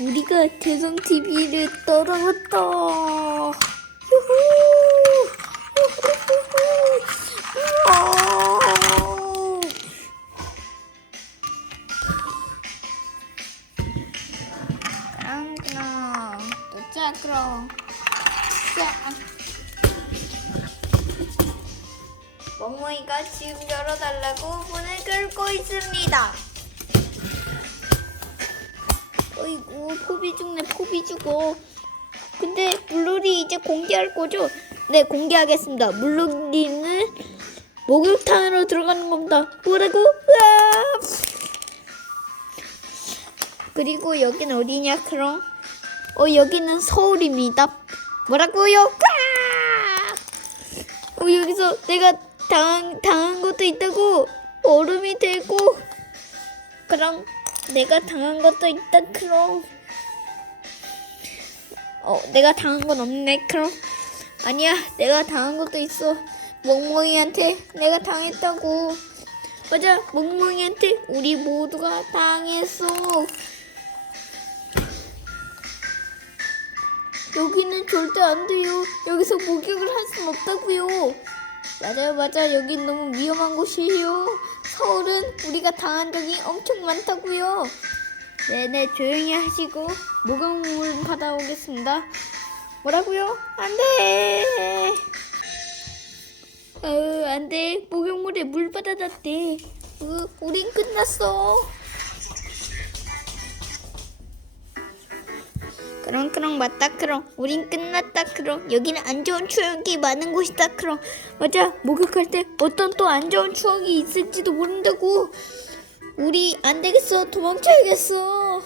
우리가 대성 TV를 떨어졌다. 멍멍이가 지금 열어달라고 문을 끌고 있습니다 포비 죽네 포비 죽어 근데 물놀이 이제 공개할 거죠? 네 공개하겠습니다 물놀이는 목욕탕으로 들어가는 겁니다 뭐라고? 으아! 그리고 여긴 어디냐 그럼? 어 여기는 서울입니다. 뭐라고요? 까! 어 여기서 내가 당한 당한 것도 있다고 얼음이 되고 그럼 내가 당한 것도 있다 그럼 어 내가 당한 건 없네 그럼 아니야 내가 당한 것도 있어 멍멍이한테 내가 당했다고 맞아 멍멍이한테 우리 모두가 당했어 여기는 절대 안 돼요. 여기서 목욕을 할 순 없다고요. 맞아요, 맞아. 여긴 너무 위험한 곳이에요. 서울은 우리가 당한 적이 엄청 많다고요. 네네, 조용히 하시고 목욕물 받아오겠습니다. 뭐라고요? 안 돼. 어, 안 돼. 목욕물에 물 받아놨대. 어, 우린 끝났어. 그럼 그럼 맞다 그럼 우린 끝났다 그럼 여기는 안 좋은 추억이 많은 곳이다 그럼 맞아 목욕할 때 어떤 또 안 좋은 추억이 있을지도 모른다고 우리 안 되겠어. 도망쳐야겠어.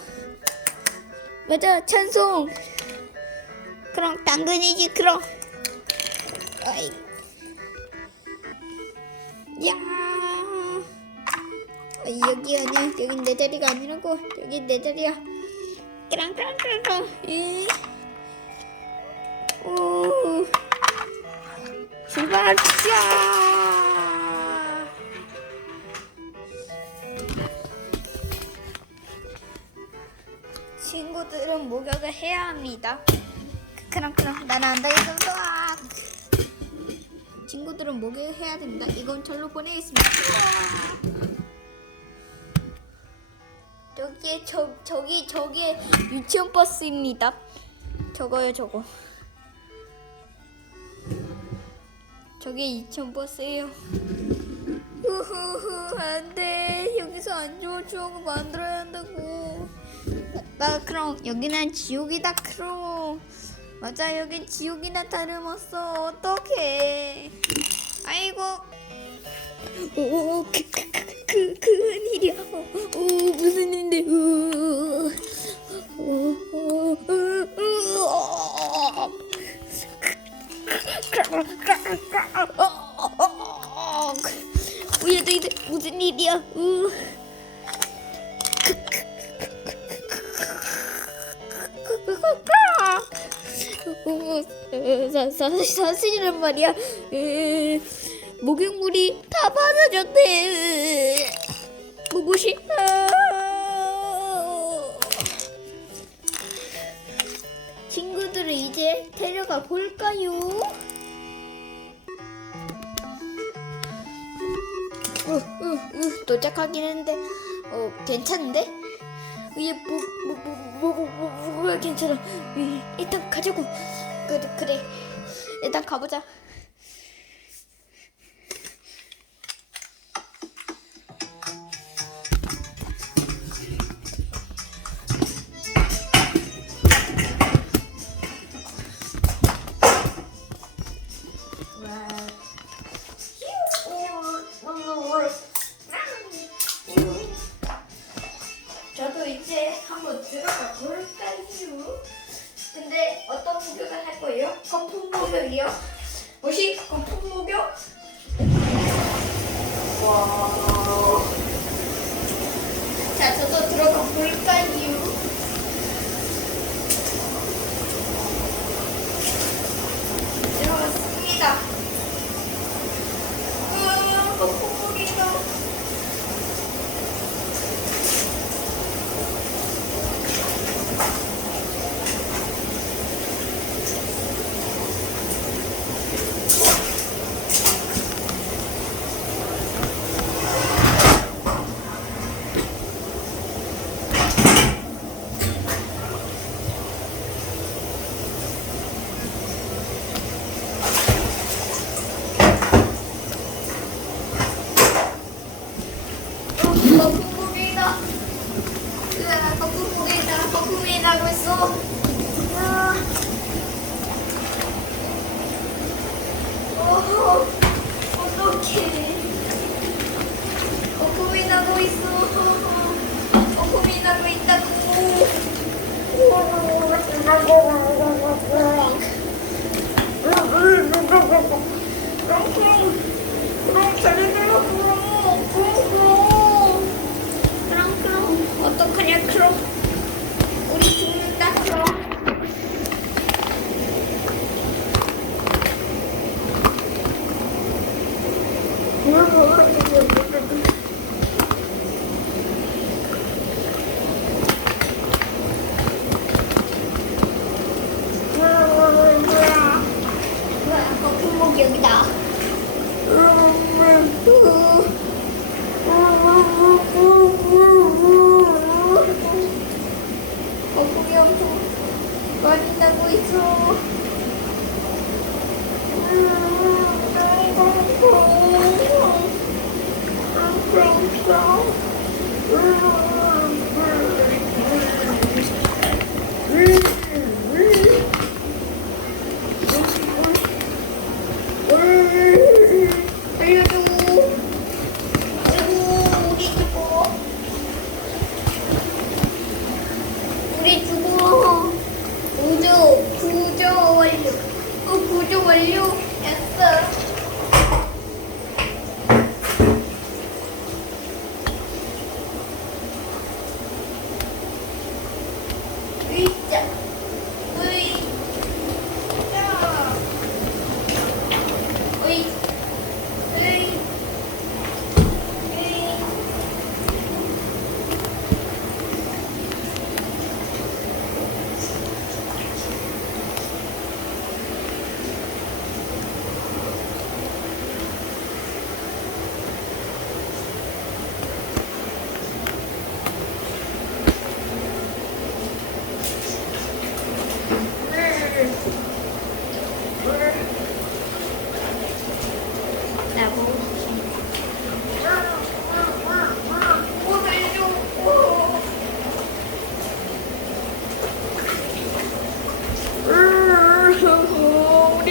맞아 찬송. 그럼 당근이지 그럼. 아이. 야. 어, 여기 아니야. 여긴 내 자리가 아니라고. 여긴 내 자리야. 그랑그랑그랑 이. 오. 출발하 친구들은 목욕을 해야 합니다. 그랑그랑 나는 안 되겠어. 으악. 친구들은 목욕을 해야 된다. 이건 절로 보내겠습니다. 저기에 저 저기 저기 유치원 버스입니다. 저거요 저거. 저게 유치원 버스예요. 우후후 안돼 여기서 안 좋은 추억을 만들어야 한다고. 나 그럼 여기는 지옥이다 그럼. 맞아 여긴 지옥이나 다름없어 어떡해. 아이고. 오, 그, 그, 그, 그, 큰일이야. 어, 어, 무슨 일인데? 어, 어, 어, 어, 어. 얘도 이제 무슨 일이야? 어. 어, 사, 사, 사실이란 말이야. 에, 목욕물이 다 받아졌대. 무엇이? 친구들을 이제 데려가 볼까요? 어, 어, 어, 도착하긴 했는데, 어, 괜찮은데? 이게 뭐, 뭐, 뭐, 뭐, 뭐, 뭐, 뭐가 괜찮아. 이, 일단 가자고. 그래, 그래. 일단 가보자. 거품 목욕이요? 뭐시? 거품 목욕? 와. 자, 저도 들어가 볼까요?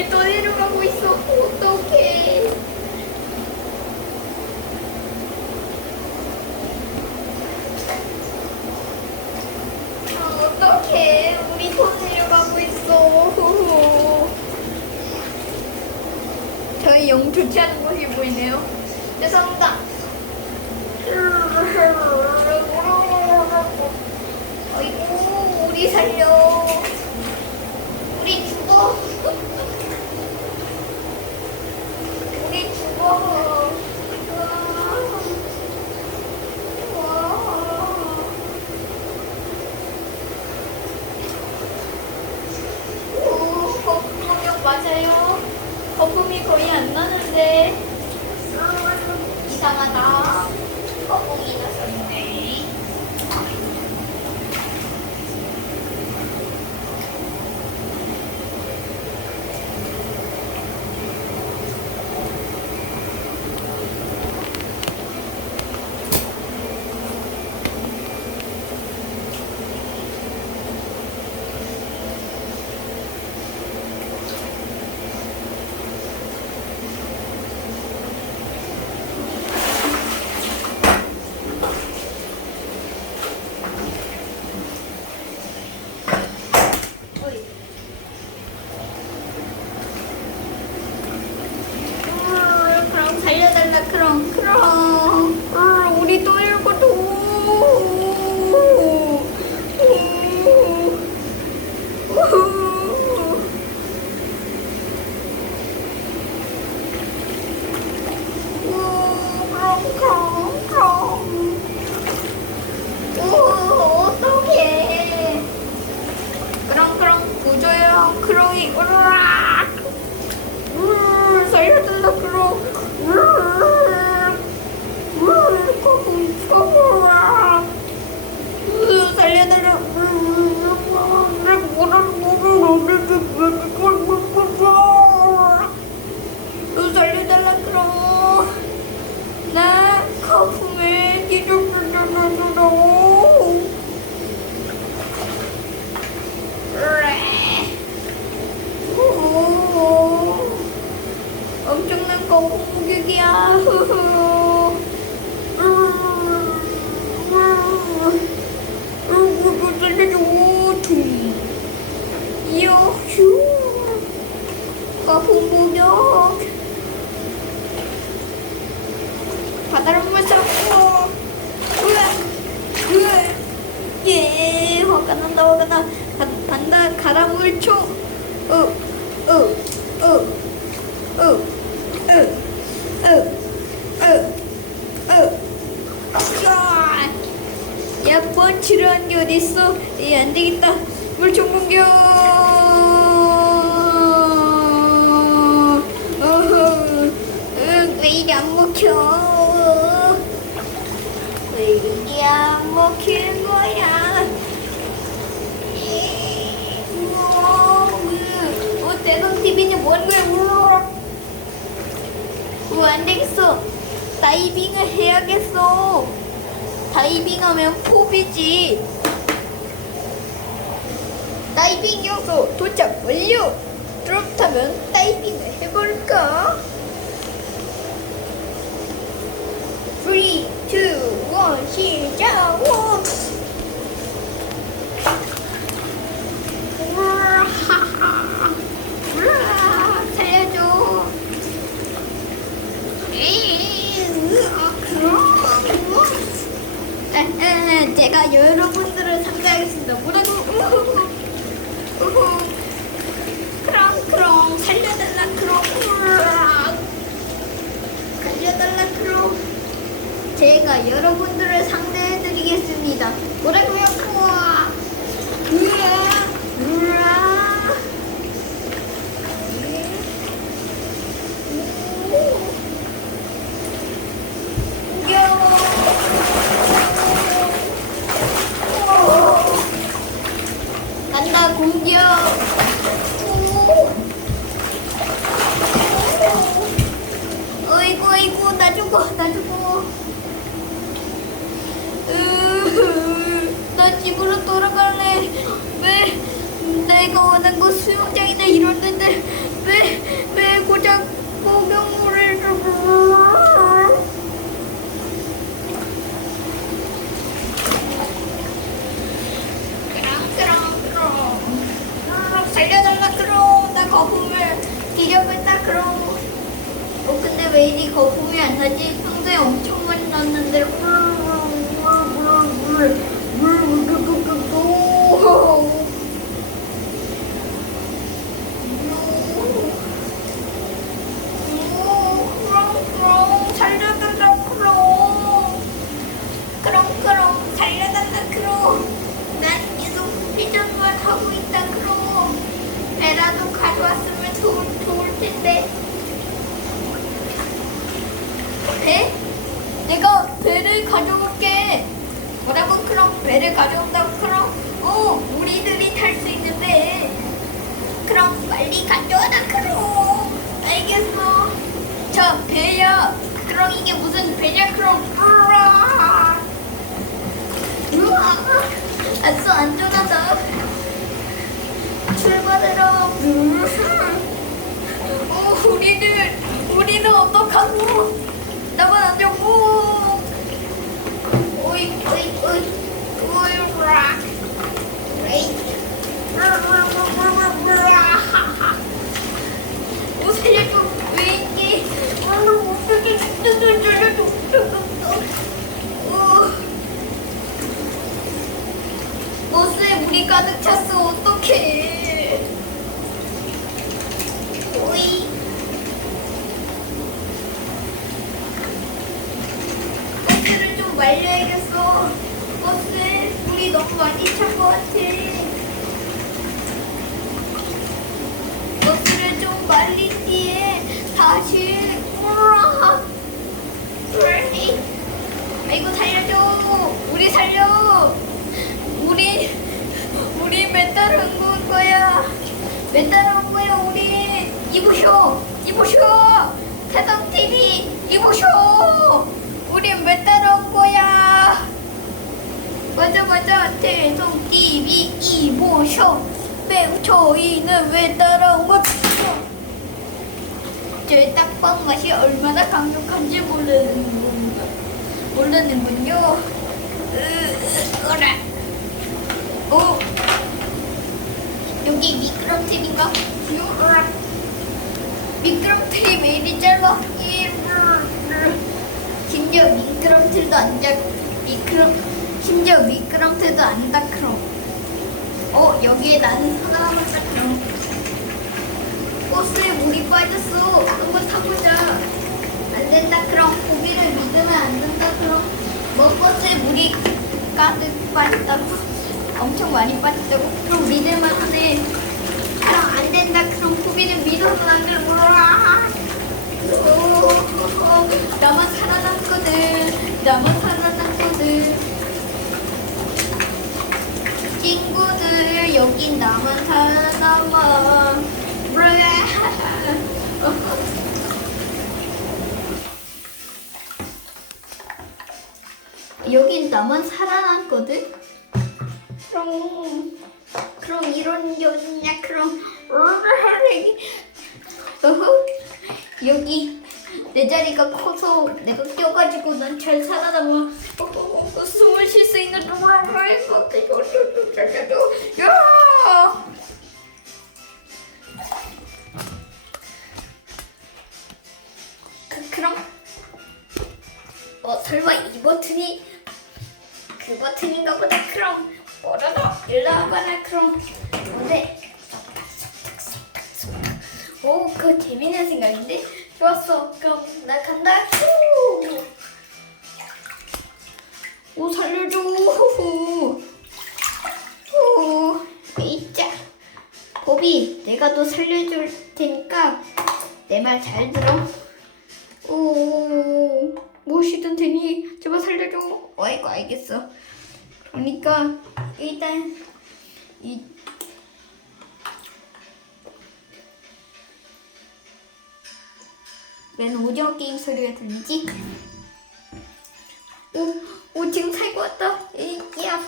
으, 우리 또 내려가 안 되겠어. 다이빙을 해야겠어. 다이빙하면 포비지. 다이빙 요소 도착 완료. 그렇다면 다이빙을 해볼까? 3, 2, 1, 시작! 오! 에, 제가 여러분들을 상대하겠습니다. 뭐라고? 우후! 우후. 크롱 크롱 살려달라 크롱. 우와. 살려달라 크롱. 제가 여러분들을 상대해드리겠습니다. 뭐라고요? 메인이 거품이 안 나지 평소에 엄청 많이 났는데 물물물물물물물물물물물물 하고 있다 그럼 배라도 가져왔으면 좋을, 좋을 텐데 배를 가져올게. 뭐라고 그럼 배를 가져온다고 그럼? 어, 우리들이 탈 수 있는 배. 그럼 빨리 가져와라 그럼. 알겠어. 저 배야. 그럼 이게 무슨 배냐 그럼? 우와. 우와. 아주 안전하다. 출발해라. 오, 우리들, 우리는 어떡하고? 나만 안 되고. 버스에 물이 가득 찼어. 어떡해. 오이. 버스를 좀 말려야겠어. 너무 많이 찬 것 같아. 버스를 좀 말린 뒤에 다시 우라. 그러니. 아이고 살려줘. 우리 살려. 우리 우리 맨날 한건 거야. 맨날 한 거야 우리. 이보쇼. 이보쇼. 태동 TV. 이보쇼. 우리 맨날 한 거야. 맞아 맞아 태동 TV 이보쇼. 매우 저희는 왜 따라온 거죠? 제 딱방 맛이 얼마나 강력한지 모르는 모르는군요. 으, 어라. 오, 여기 미끄럼틀인가? 으라. 미끄럼틀이 왜 이리 짧아? 이르르. 심지어 미끄럼틀도 안 짧. 미끄럼 심지어 미끄럼틀도 안 닿크럼. 어 여기에 나는 살아남았다 그럼. 버스에 물이 빠졌어. 한번 타보자. 안 된다 그럼. 고기를 믿으면 안 된다 그럼. 뭐 버스에 물이 가득 빠졌다고? 엄청 많이 빠졌다고? 그럼 믿을만 하네. 그럼 안 된다 그럼. 고기는 믿어서 안 돼. 우와. 오, 나만 살아남거든. 나만 살아남거든 친구들 여긴 나만 살아남아 여긴 나만 살아남거든? 그럼 그럼 이런 여기냐 그럼 여기 내 자리가 커서 내가 껴가지고 난 잘 살아남아. 숨을 쉴 웬 오징어 게임 소리가 들리지? 오, 오 지금 살고 왔다. 이, 야,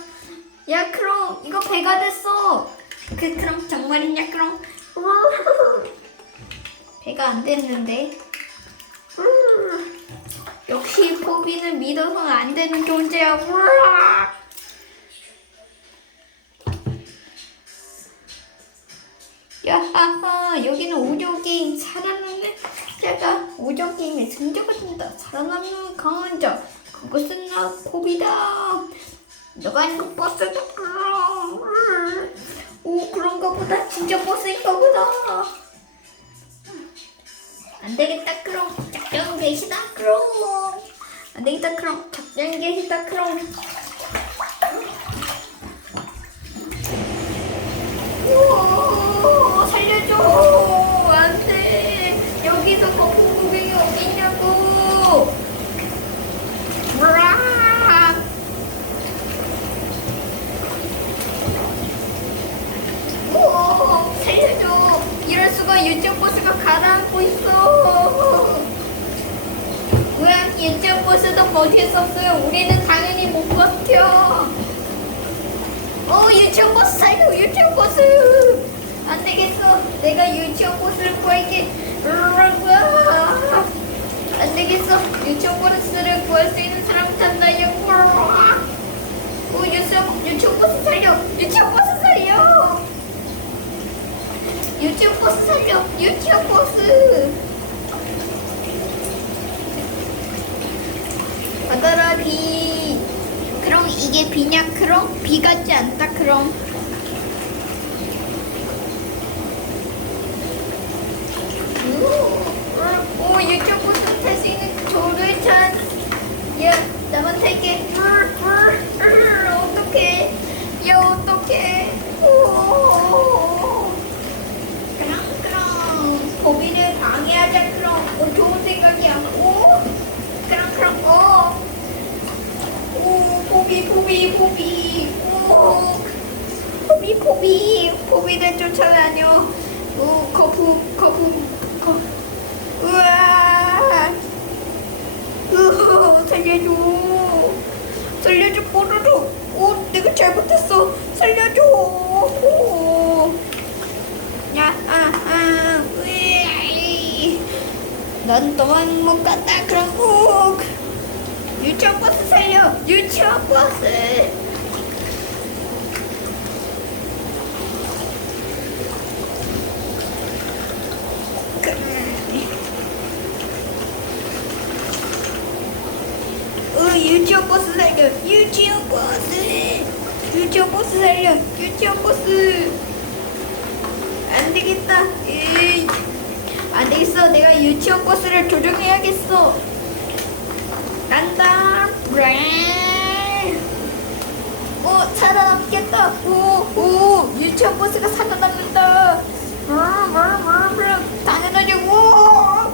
야 그럼 이거 배가 됐어. 그 그럼 정말이냐 그럼? 배가 안 됐는데. 음, 역시 포비는 믿어서는 안 되는 존재야. 야하하 여기는 오디오 게임 살아남는 자가 오디오 게임에 승자가 된다. 살아남는 강한 자 그것은 나 포비다. 너가 아니고 버스다. 오 그런가 보다. 진짜 버스인가 보다. 안 되겠다 그럼 작전 개시다 그럼 안 되겠다 그럼 작전 개시다 그럼 오 살려줘 안돼 여기서 거품 구경이 어딨냐고 브라 오 살려줘 이럴 수가 유치원 버스가 가라앉고 있어 뭐야 수 없어요. 우리는 당연히 못 버텨. 어 유치원 버스 살려 유치원 버스 안 되겠어. 내가 유치원 버스를 구할게. 안 되겠어. 유치원 버스를 구할 수 있는 사람 찾나요. 오 유치원 유치원 버스 살려. 유치원 버스 살려. 유치원 버스 살려. 유치원 버스 비 그럼 이게 비냐? 그럼? 비 같지 않다 그럼? 오, 오 유치원 버스 탈수 있는 찬스 야 나만 탈게 어떡해. 야 어떡해. 오 그럼 그럼. 고비를 방해하자 그럼. 어, 좋은 생각이야. 오 그럼 그럼. 어. 오 고비 고비 고비. 오 고비 고비. 고비를 쫓아다녀. 오 거품 거품 거. 우와. 으 살려줘. 살려줘 뽀로로. 오 내가 잘못했어. 살려줘. 오. 야, 아. 넌 도망 못 갔다, 그러고. 유치원 살려, 유치원 버스. 으, 유치원 버스 살려, 유치원 버스. 유치원 버스 살려 유치원 버스. 안 되겠다. 에이 안 되겠어. 내가 유치원 버스를 조정해야겠어. 간다. 브레 오 살아남겠다. 오오 유치원 버스가 살아남는다. 브르르르르 당연하지. 오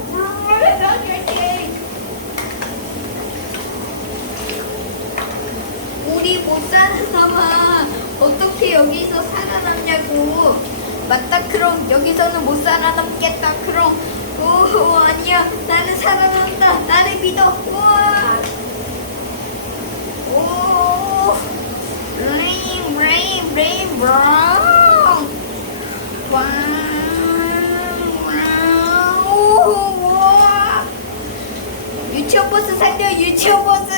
우리 못 사는 사마 어떻게 여기서 살아남냐고. 맞다 크롱 여기서는 못 살아남겠다. 크롱 오 아니야. 나는 살아남다. 나를 믿어. 우와 오 유치원 버스 살려 유치원 버스.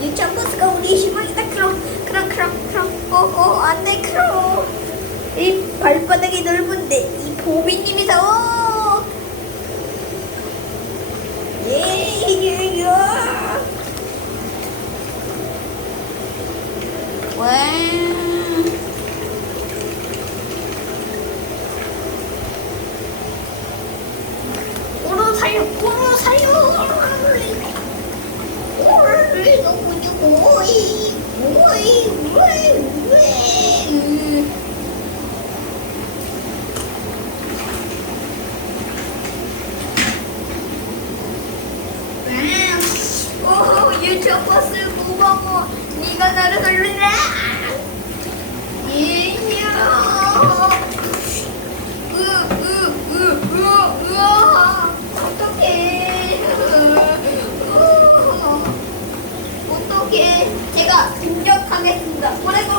유치원 버스가 우리 희망이다. 그럼 그럼 그럼 그럼. 어어 안돼 그럼 이 발바닥이 넓은데 이 보비님이 더 예예예 와 오로 살려 오로 살려 오를 너무 주고 오이 오이 오이 오이 오 유치원 버스 고마워 네가 나를 살리라 이야 으으으으으 어떡해 어떡해 제가 등력하겠습니다 뭐라고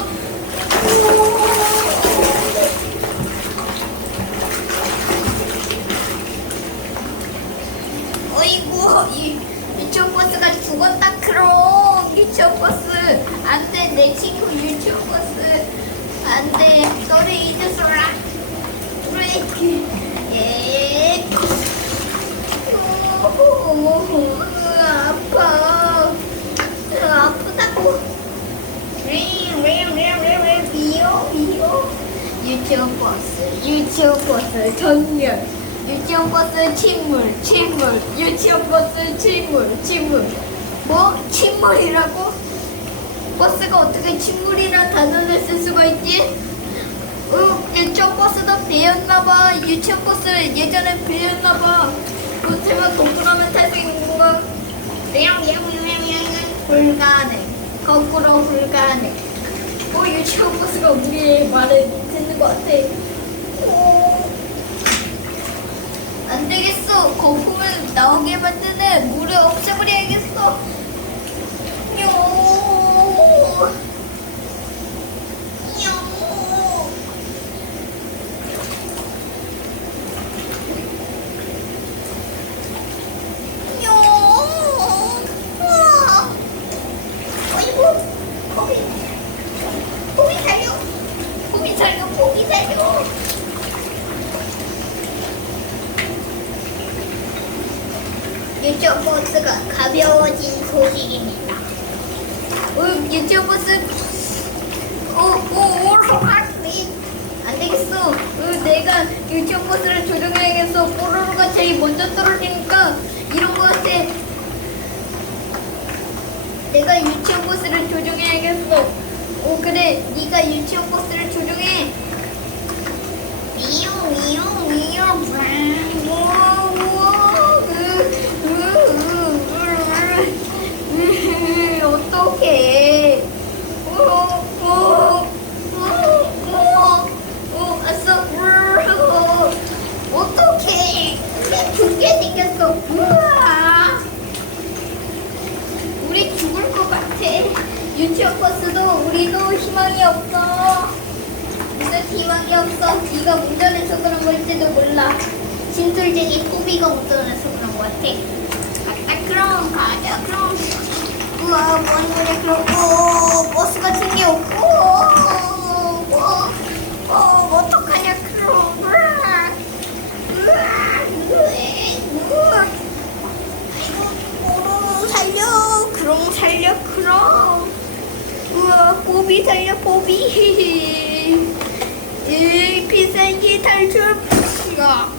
어이구 이 유치원 버스가 죽었다 크롱 유치원 버스. 안돼 내 친구 유치원 버스. 안돼 너를 잊으소라 브레이크 예 오, 아파 아프다고 윙윙윙윙윙 미워 미워 유치원 버스 유치원 버스 전멸 유치원 버스 침몰 침몰. 유치원 버스 침몰 침몰 뭐 침몰이라고? 버스가 어떻게 침몰이란 단어를 쓸 수가 있지? 어, 유치원 버스도 배였나봐 유치원 버스 예전에 배였나봐 그렇지만 거꾸로만 탈수 있는 건가? 불가능 거꾸로 불가능 어 유치원 버스가 우리의 말을 듣는 것 같아 어. 안 되겠어. 거품을 나오게 만드는 물을 없애버려야겠어. よ 먼저 떨어지니까 이런 거 같아. 내가 유치원 버스를 조정해야겠어. 오 그래, 네가 유치원 버스를 조정해. 미용 미용 미용 브랑 우와 우와 으, 으, 으, 으, 으, 어떡해 어, 어, 어, 어, 어, 아싸 으, 어떡해 우리 죽게 생겼어 우와 우리 죽을 것 같아 유치원 버스도 우리도 희망이 없어 무슨 희망이 없어. 네가 운전해서 그런 걸지도 몰라. 진술쟁이 포비가 운전해서 그런 것 같아. 가자 그럼 가자 그럼. 우와 뭔 노래 오 버스가 생겨. 오, 오, 오 어떡하냐 그럼. 으아. 그럼 우와 뽀비 살려 뽀비 이 비상기 탈출 야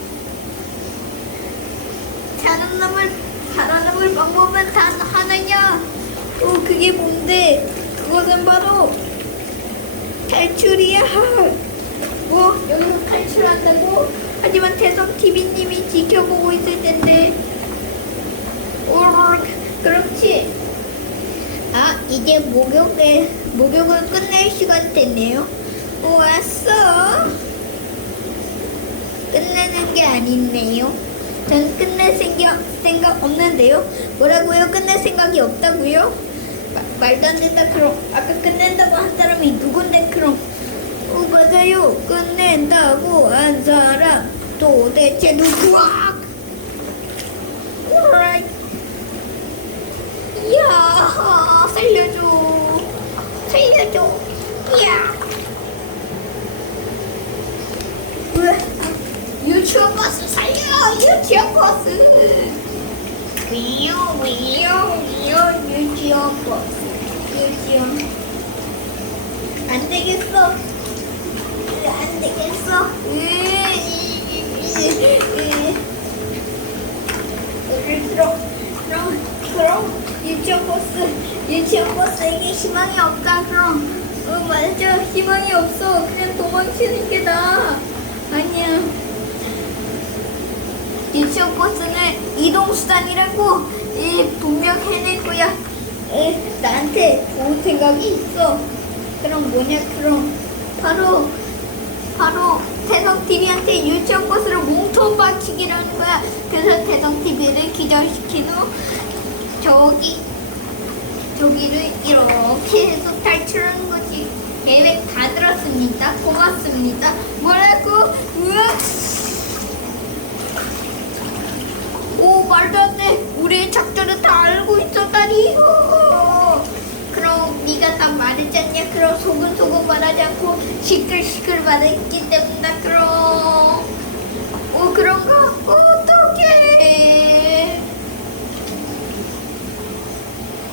살아남을 살아남을 방법은 단 하나냐 어 그게 뭔데 그것은 바로 탈출이야 뭐 여기서 탈출한다고 하지만 태성 TV님이 지켜보고 있을 텐데 오르륵 그렇지 아 이제 목욕을 목욕을 끝낼 시간 됐네요 오, 왔어 끝내는 게 아니네요 전 끝낼 생각, 생각 없는데요 뭐라고요? 끝낼 생각이 없다고요? 마- 말도 안 된다 그럼. 아까 끝낸다고 한 사람이 누군데 그럼? 어 맞아요. 끝낸다고 한 사람. 도대체 누구야? 이야 살려줘. 살려줘. 이야. 으아, 유치원 버스 살려! 유치원 버스 위요 위요 위요 버스 유치원 안 되겠어. 안 되겠어. 그럼 그럼 그럼 유치원 버스 유치원 버스에게 희망이 없다. 그럼 어 맞아. 희망이 없어. 그냥 도망치는 게 나아 아니야 유치원 수단이라고 이 분명 거야 에 나한테 좋은 생각이 있어 그럼 뭐냐 그럼 바로 바로 태성 TV한테 유치원 버스를 몽통 박치기라는 거야. 그래서 태성 TV를 기절시킨 후 저기 저기를 이렇게 해서 탈출하는 거지. 계획 다 들었습니다. 고맙습니다. 뭐라고? 으악! 오 말도 안 돼. 우리의 작전을 다 알고 있었다니. 그럼 네가 다 말했잖냐. 그럼 속은 속은 말하지 않고 시끌시끌 말했기 때문이다. 그럼. 오 그런가? 어떡해.